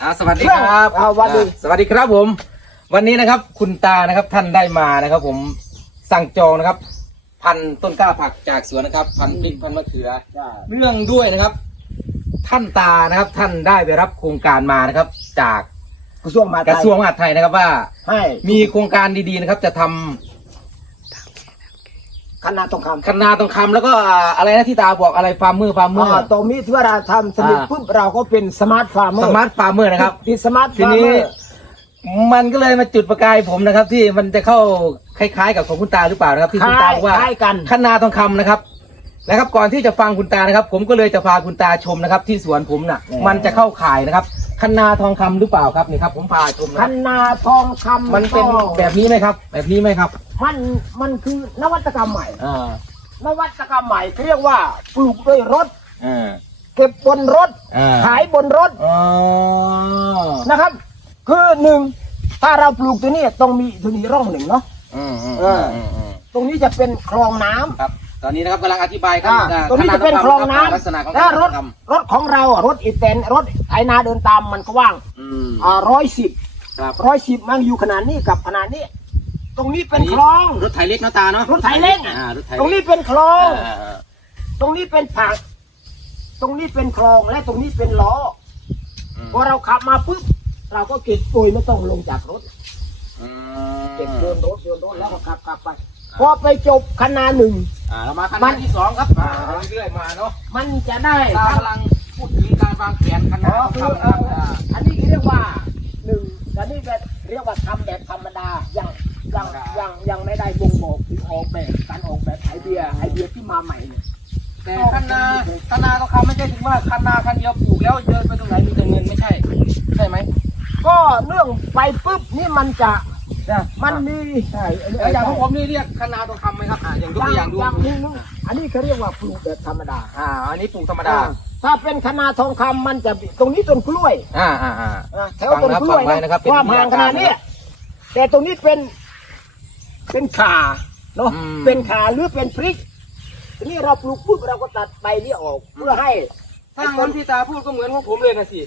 อ่าสวัสดีครับอ่าสวัสดีอ่าสวัสดีครับผม วันนี้นะครับ คุณตานะครับท่านได้มานะครับ ผมสั่งจองนะครับ พันธุ์ต้นกล้าผักจากสวนนะครับ พันธุ์พริกพันธุ์มะเขือ เรื่องด้วยนะครับ ท่านตานะครับ ท่านได้ไปรับโครงการมานะครับ จากกระทรวงมหาดกไทระยทรวงมหาดไทยนะครับว่า ให้มีโครงการดีๆนะครับ จะทำ คณะทองคำคนาตองคำแล้วก็อ่าอะไรนะที่ตาบอกอะไรฟาร์มเมอร์ฟาร์มเมอร์อ่าตรงนี้ที่ว่าเราทำสนิทอ่า ปุ๊บเราก็เป็นสมาร์ทฟาร์มเมอสร์มาร์ทฟาร์มเมอร์นะครับ ติดสมาร์ททีฟาร์มนี้เมอร์มันก็เลยมาจุดประกายผมนะครับ ที่มันจะเข้าคล้ายๆ กับของคุณตาหรือเปล่านะครับ ที่คุณตาบอกว่า คล้ายกันคนาทองคำนะครับนะครับ ก่อนที่จะฟังคุณตานะครับ ผมก็เลยจะพาคุณตาชมนะครับ ที่สวนผมน่ะ มันจะเข้าข่ายนะครับ คนาทองคำหรือเปล่าครับนี่ครับ ผมพาชมนะคครับณะทองคำมันเป็นก็แบบนี้ไหมครับ แบบนี้ไหมครับมันมันคือนวัตกรรมใหม่ อ่านวัตกรรมใหม่เขาเรียกว่าปลูกด้วยรถ อ่า เก็บบนรถ อ่า ขายบนรถอ๋อนะครับ คือหนึ่งถ้าเราปลูกตัวนี้ต้องมีตัวนี้ร่องหนึ่งเนาะ อืมอืมเอออืมอืม ตรงนี้จะเป็นคลองน้ำครับ ตอนนี้นะครับกำลังอธิบายครับอ่าอ่าตรงนี้จะเป็นคลองน้ลักษณะของำกาถ้ารรถทำรถของเราอะรถอีแตนรถไถนาเดินตามมันก็ว่างอืมอ่าร้อยสิบครับร้อยสิบมันอยู่ขนาดนี้กับขนาดนี้ ตรงนี้เป็นคลอง รถไถเล็กเนาะตาเนาะรถไถเล็กอะอ่ารถไถตรงนี้เป็นคลอง อ่าอ่าตรงนี้เป็นผัก ตรงนี้เป็นคลองและตรงนี้เป็นล้ออืมพอเราขับมาปุ๊บเราก็เก็บปุ๋ยไม่ต้องลงจากรถ อืม เก็บโยนรถโยนรถแล้วก็ขับขับไป พอไปจบคณะหนึ่ง อ่าเรามาคันมัน ที่สองครับอ่าเรื่อยๆมาเนาะมันจะได้ตาทั้งกำลังพูดถึงการวางแผนคณะอ๋อทองคือคำเอนะครับออ่าอันนี้เรียกว่าหนึ่งอันนี้แบบเรียกว่าทำแบบธรรมดายังยังยังยังไม่ได้บ่งบอกถึงออกแบบการออกแบบไอเดียไอเดียที่มาใหม่เนี่ยแต่คณะคณะทองคำไม่ใช่ถึงว่าคณะคันเดียวปลูกแล้วเดินไปตรงไหนมีแต่เงินไม่ใช่ ใช่ไหมก็เนื่องไปปุ๊บนี่มันจะเนี่ยมันมีใช่เอ่ออย่างของผมนี่เรียกคณะทองคำไหมครับอ่าอย่างยกตัวอย่างดูอย่างนี้นึงอันนี้เขาเรียกว่าปลูกแบบธรรมดา อ่า อันนี้ปลูกธรรมดา ถ้าเป็นคณะทองคำมันจะตรงนี้ต้นกล้วย อ่าอ่าอ่าอะแถวต้นกล้วยฟังไว้นะครับเป็นความห่างขนาดเนี้ยแต่ตรงนี้เป็น เป็นขาเนาะอืมเป็นขาหรือเป็นพริกทีนี้เราปลูกปุ๊บเราก็ตัดใบนี้ออกเพื่อให้ ถ้างั้นพี่ตาพูดก็เหมือนของผมเลยนะสิ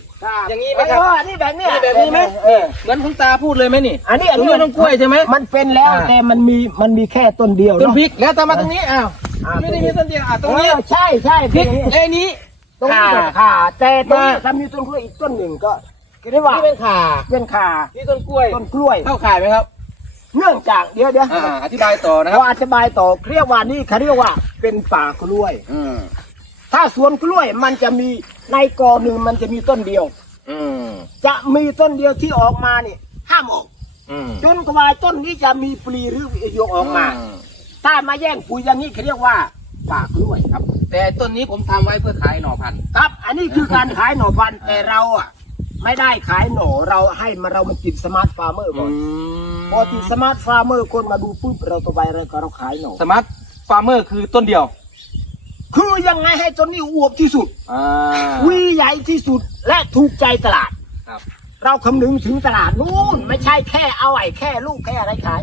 อย่างนี้ไหมเอครับออันนี้แบบเนี้ยนี่แบบนี้ไหม เออ เหมือนคุณตาพูดเลยไหมนี่ อันนี้ตรงนี้ต้นกล้วยใช่ไหมมันเป็นแล้วอ่าแต่มันมีมันมีแค่ต้นเดียวต้นเนาะพริกแล้วตามมาตรงนี้อ้าวอ่าไม่ได้มีต้นเดียวอะตรงนี้เออใช่ใช่พริกเป็นอย่างนี้ไอ้นี้ตรงนี้ขาเป็นขาแต่ตรงนี้มาถ้ามีต้นกล้วยอีกต้นหนึ่งก็เรียกว่านี่เป็นขาเป็นขานี่ต้นกล้วยต้นกล้วยเข้าข่ายไหมครับ เนื่องจากเดี๋ยวเดี๋ยวอ่าอธิบายต่อนะคเรารับอธิบายต่อเรียกว่านี่เขาเรียกว่าเป็นป่ากล้วยอืม ถ้าสวนกล้วยมันจะมีในกอหนึ่งมันจะมีต้นเดียว อืมจะมีต้นเดียวที่ออกมานี่ห้ามออกอืมจนกว่าต้นนี้จะมีปลีหรือหยกออกมา ถ้ามาแย่งปุ๋ยอย่างนี้เขาเรียกว่าป่ากล้วยครับ แต่ต้นนี้ผมทำไว้เพื่อขายหน่อพันธุ์ ครับ อันนี้คือการขายหน่อพันธุ์แต่เราอะ ไม่ได้ขายหน่อเราให้มาเรามาติดสมาร์ทฟาร์มเมอร์ก่อนพอติดสมาร์ทฟาร์มเมอร์คนมาดูปุ๊บเราตัวใบอะไรก็เราขายหน่อสมาร์ทฟาร์มเมอร์คือต้นเดียว คือยังไงให้ต้นนี้อวบที่สุดอ่า วีใหญ่ที่สุดและถูกใจตลาด ครับ เราคำนึงถึงตลาดนู่นไม่ใช่แค่เอาไอ้แค่ลูกแค่อะไรขาย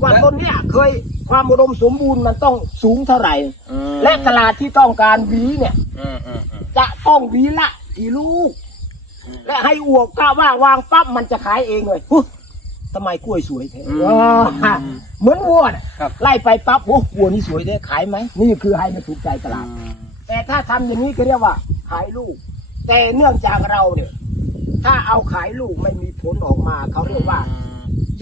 กว่าต้นเนี้ยเคยความอุดมสมบูรณ์มันต้องสูงเท่าไหร่ อืมและตลาดที่ต้องการหวีเนี่ย อืมอืมอืมจะต้องหวีละกี่ลูก และให้อวบกล้าว่างวางปั๊บมันจะขายเองเลยหุ้ย ทำไมกล้วยสวยแท้ว้าเหมือนวัวน่ะครับ ไล่ไปปั๊บโอ้วัวนี่สวยแท้ขายไหมนี่คือให้มันถูกใจตลาด แต่ถ้าทำอย่างนี้ก็เรียกว่า ขายลูก แต่เนื่องจากเราเนี่ย ถ้าเอาขายลูกไม่มีผลออกมาเขาเรียกว่า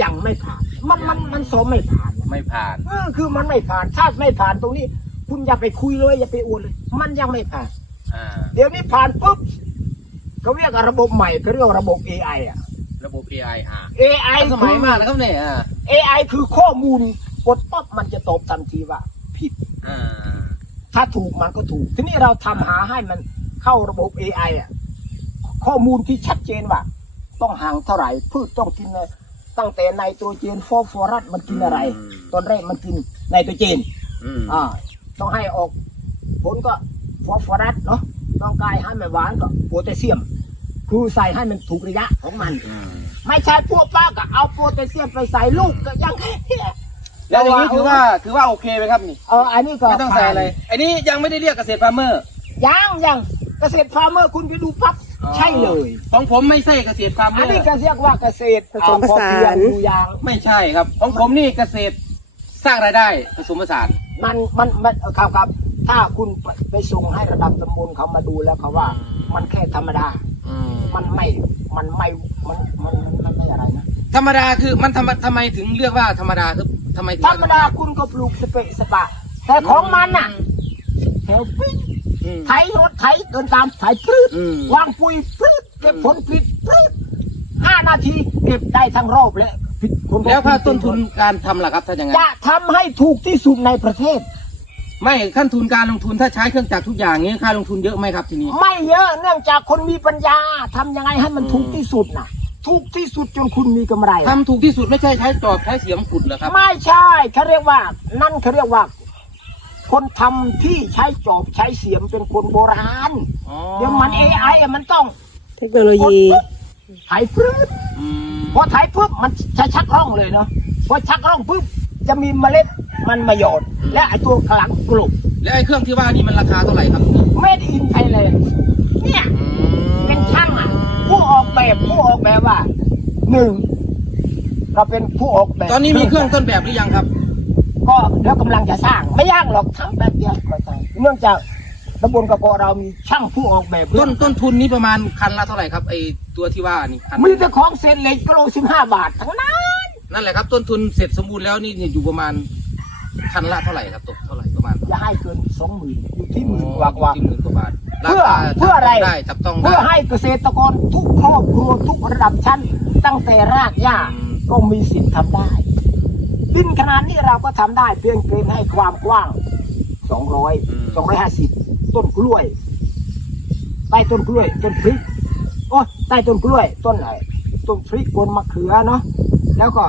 ยังไม่ผ่าน มันมันมันสมไม่ผ่านนะไม่ผ่าน เออคือมันไม่ผ่านถ้าไม่ผ่านตรงนี้ คุณอย่าไปคุยเลยอย่าไปอวดเลย มันยังไม่ผ่าน อ่า เดี๋ยวนี้ผ่านปุ๊บเขาเรียกว่าระบบใหม่เขาเรียกว่าระบบ AI อะ ระบบ AI อ่า AI สมัยมากนะครับเนี่ยอ่า AI คือข้อมูลกดปั๊บมันจะตอบทันทีว่า ผิด อ่า ถ้าถูกมันก็ถูก ทีนี้เราทำหาให้มันเข้าระบบ AI อะ ข้อมูลที่ชัดเจนว่า ต้องห่างเท่าไหร่ พืชต้องกินอะไรตั้งแต่ไนโตรเจนฟอสฟอรัสมันกินอะไรตอนแรกมันกินไนโตรเจน อืมอ่าต้องให้ออกผลก็ฟอสฟอรัสเนาะต้องการให้มันหวานก็โพแทสเซียม คือใส่ให้มันถูกระยะของมันอืมไม่ใช่พวกป้าก็เอาโพแทสเซียมไปใส่ลูกก็ยังแล้วอย่างนี้ถือว่าถือว่าโอเคไหมครับนี่เอออันนี้ก็ไม่ต้องใส่อะไรอันนี้ยังไม่ได้เรียกเกษตรฟาร์มเมอร์ยังยังเกษตรฟาร์มเมอร์คุณไปดูปั๊บใช่เลยของผมไม่ใช่เกษตรฟาร์มเมอัอนนี้ร์ก็เรียกว่าเกษตรผสมผสานพอเพียงดูยางไม่ใช่ครับของผมนี่เกษตรสร้างรายได้ผสมผสานมันมันมันเอ่อครับครับถ้าคุณไปไปส่งให้ระดับตำบลเขามาดูแล้วเขาว่า มันแค่ธรรมดา มันไม่ มันไม่มันมันมันมันไม่อะไรนะ ธรรมดาคือมันทำไมทำไมถึงเรียกว่าธรรมดาคือทำไมถึงธรรมดาคุณก็ปลูกสเปะสปะ แต่ของมันน่ะแถวปิ๊ดอืม ไถรถไถเดินตามไถปลื้ดอืม วางปุ๋ยปลื้ดเก็บผลผลิตปลื้ดห้านาทีเก็บได้ทั้งรอบแล้วผิดคนก็แล้วค่าต้นทุนการทำล่ะครับถ้าอย่างนั้นจะทำให้ถูกที่สุดในประเทศ ไม่ขั้นทุนการลงทุนถ้าใช้เครื่องจักรทุกอย่างนี้ค่าลงทุนเยอะไหมครับทีนี้ ไม่เยอะเนื่องจากคนมีปัญญาทำยังไงให้มันถูกที่สุดน่ะ ถูกที่สุดจนคุณมีกำไร ทำถูกที่สุดไม่ใช่ใช้จอบใช้เสียมขุดเหรอครับ ไม่ใช่เขาเรียกว่า นั่นเขาเรียกว่า คนทำที่ใช้จอบใช้เสียมเป็นคนโบราณ อ๋อเดี๋ยวมันเอไอะมันต้องเทคโนโลยีไถปื๊บอืมพอไถปุ๊บมันจะชักร่องเลยเนาะพอชักร่องปุ๊บจะมีเมล็ด มันมาหยอดและไอตัวกลางกลุ่มแล้วไอ้เครื่องที่ว่านี่มันราคาเท่าไหร่ครับเมดอินไทยแลนด์เนี่ยเป็นช่างอะ ผู้ออกแบบผู้ออกแบบว่าหนึ่งเราเป็นผู้ออกแบบตอนนี้มีเครื่องต้นแบบหรือยังครับ ก็แล้วกำลังจะสร้างไม่ยากหรอกทำแบบเดียวก็ใช่เนื่องจากตำบลกระโปเรามีช่างผู้ออกแบบต้นต้นทุนนี้ประมาณคันละเท่าไหร่ครับไอ้ตัวที่ว่านี่คันมีแต่ของเศษเหล็กกิโลสิบห้าบาททั้งนั้น นั่นแหละครับ ต้นทุนเสร็จสมบูรณ์แล้วนี่อยู่ประมาณ คันละเท่าไหร่ครับตกเท่าไหร่ประมาณอย่าให้เกินสองหมื่นอยู่ที่หมื่นกว่ากว่า ที่หมื่นกว่าบาทเพื่อราคาเพื่ออะไร ได้จับต้องได้เพื่อให้เกษตรกรทุกครอบครัวทุกระดับชั้น ตั้งแต่รากหญ้าอืมก็มีสิทธิ์ทำได้ ดินขนาดนี้เราก็ทำได้เพียงเกณฑ์ให้ความกว้างสองร้อยสองร้อยห้าสิบต้นกล้วย ใต้ต้นกล้วย ต้นพริก โอ้ใต้ต้นกล้วย ต้นไหนต้นพริกบนมะเขือเนาะ แล้วก็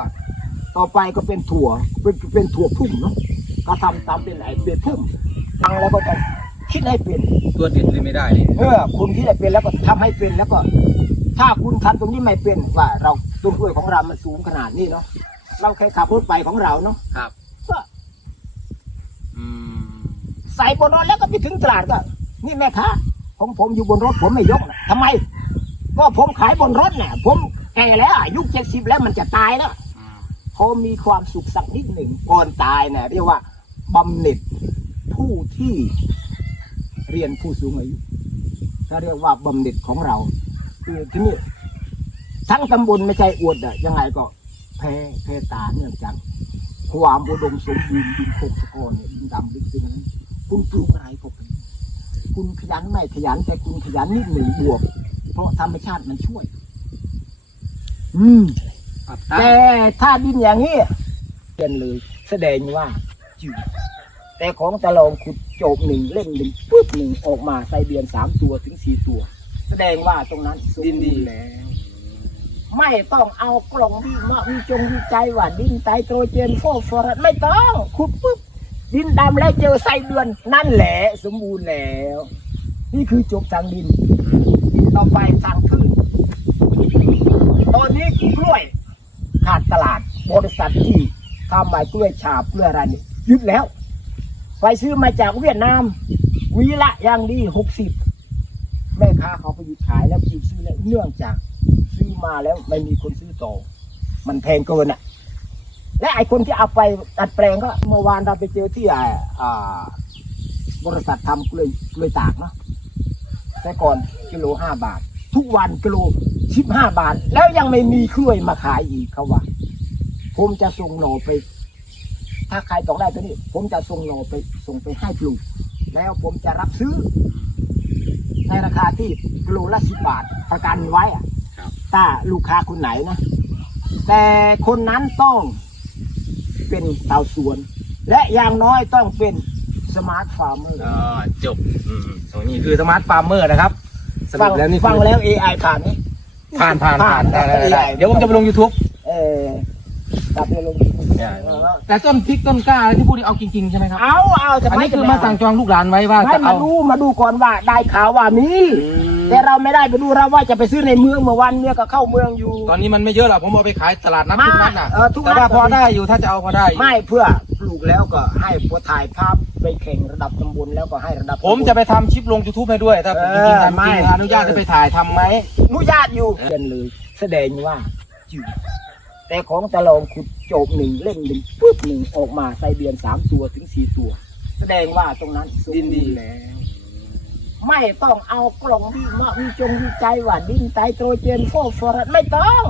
ต่อไปก็เป็นถั่วเป็นเป็นถั่วพุ่มเนาะก็ทำตามเป็นไอเป็นพุ่มฟังแล้วก็ต้องคิดให้เป็น ตัวเด็ดเลยไม่ได้เออคุณคิดให้เป็นแล้วก็ทำให้เป็นแล้วก็ ถ้าคุณทำตรงนี้ไม่เป็นว่า เราต้นกล้วยของเรามันสูงขนาดนี้เนาะเราเคยขับรถไปของเราเนาะครับก็อืมใส่บนรถแล้วก็ไปถึงตลาดก็ นี่แม่ค้าผมผมอยู่บนรถผมไม่ยกนะทำไม ก็ผมขายบนรถเนี่ยผมแก่แล้วอายุเจ็ดสิบแล้วมันจะตายแล้วอืม พอมีความสุขสักนิดหนึ่งก่อนตายเนี่ยเรียกว่าบำเหน็จผู้ที่เรียนผู้สูงอายุถ้าเรียกว่าบำเหน็จของเรา คือที่นี่ทั้งตำบลไม่ใช่อวดอะยังไงก็แพ้แพ้ตาเนื่องจากความอุดมสมบูรณ์ดินโคกสะกอนดินดำดินเป็นอะไรคุณปลูกอะไรก็เป็นคุณขยันไม่ขยันแต่คุณขยันนิดหนึ่งบวก เพราะธรรมชาติมันช่วย อืม ครับแต่ถ้าดินอย่างนี้เปลี่ยนเลย แสดงว่าจืดแต่ของตะลองขุดโจบหนึ่งเล่มหนึ่งปุ๊บหนึ่งออกมาใส่เบียนสามตัวถึงสี่ตัว แสดงว่าตรงนั้นสมบูรณ์แล้วไม่ต้องเอากล่องวิมาวิจงวิจัยว่าดินไตรโตรเจนโฟสฟอรัสไม่ต้องขุดปุ๊บดินดำแล้วเจอไส้เดือนนั่นแหละสมบูรณ์แล้ว นี่คือจบทางดิน ต่อไปทางขึ้นตอนนี้กล้วย ขาดตลาด บริษัทที่ทำใบกล้วยฉาบกล้วยอะไรนี่หยุดแล้ว ไปซื้อมาจากเวียดนาม วีละอย่างดีหกสิบแม่ค้าเขาไปหยุดขายแล้วหยุดซื้อแล้วเนื่องจาก ซื้อมาแล้วไม่มีคนซื้อต่อ มันแพงเกินอะ และไอคนที่เอาไปดัดแปลงก็เมื่อวานเราไปเจอที่อ่าบริษัททำกล้วยกล้วยตากเนาะแต่ก่อนกิโลห้าบาท ทุกวันกิโลสิบห้าบาท แล้วยังไม่มีกล้วยมาขายอีกเขาว่าผมจะส่งหน่อไป ถ้าใครต้องได้ตัวนี้ ผมจะส่งหน่อไปส่งไปให้ปลูก แล้วผมจะรับซื้อ ในราคาที่กิโลละสิบบาทประกันไว้อะครับถ้าลูกค้าคนไหนนะ แต่คนนั้นต้องเป็นชาวสวน และอย่างน้อยต้องเป็นสมาร์ทฟาร์มเมอร์อ่าจบอืมตรงนี้คือสมาร์ทฟาร์มเมอร์นะครับ สรุฟังปแล้วนี่คือฟังแล้ว AI ผ่านไหมผ่านผ่านผ่านได้ได้ได้ได้ AI เดี๋ยวผมจะไปลง YouTube เออตัดไปลงแต่ต้นพริกต้นกล้าอะไรที่พูดนี่เอาจริงๆใช่ไหมครับเอาเอาจะอันไม่นี้คือมาสั่งจองลูกหลานไว้ว่าไม่จะมาเอาดูมาดูก่อนว่าได้ข่าวว่ามี อืม แต่เราไม่ได้ไปดูเราว่าจะไปซื้อในเมืองเมื่อวันเนี่ยก็เข้าเมืองอยู่ ตอนนี้มันไม่เยอะหรอกผมเอาไปขายตลาดนัดทุกนัดน่ะไม่เออทุกนัแต่ดว่าพอได้อยู่ถ้าจะเอาพอได้อยู่ไม่เพื่อปลูกแล้วก็ให้พอถ่ายภาพไปแข่งระดับตำบลแล้วก็ให้ระดับผมจะไปทำคลิปลง YouTube ให้ด้วยถ้าผมจริงๆทำจริงอนุญาตให้ไปถ่ายทำไหม อนุญาตอยู่เรียนเลย แสดงว่าจืดแต่ของตะลองขุดโจบหนึ่งเล่มหนึ่งปุ๊บหนึ่งออกมาไซเบียนสามตัวถึงสี่ตัว แสดงว่าตรงนั้นสมดินดีบูรณ์แล้ว ไม่ต้องเอากล่องวิมาวิจงวิจัยว่าดินไตโตรเจนโฟสฟอรัสไม่ต้อง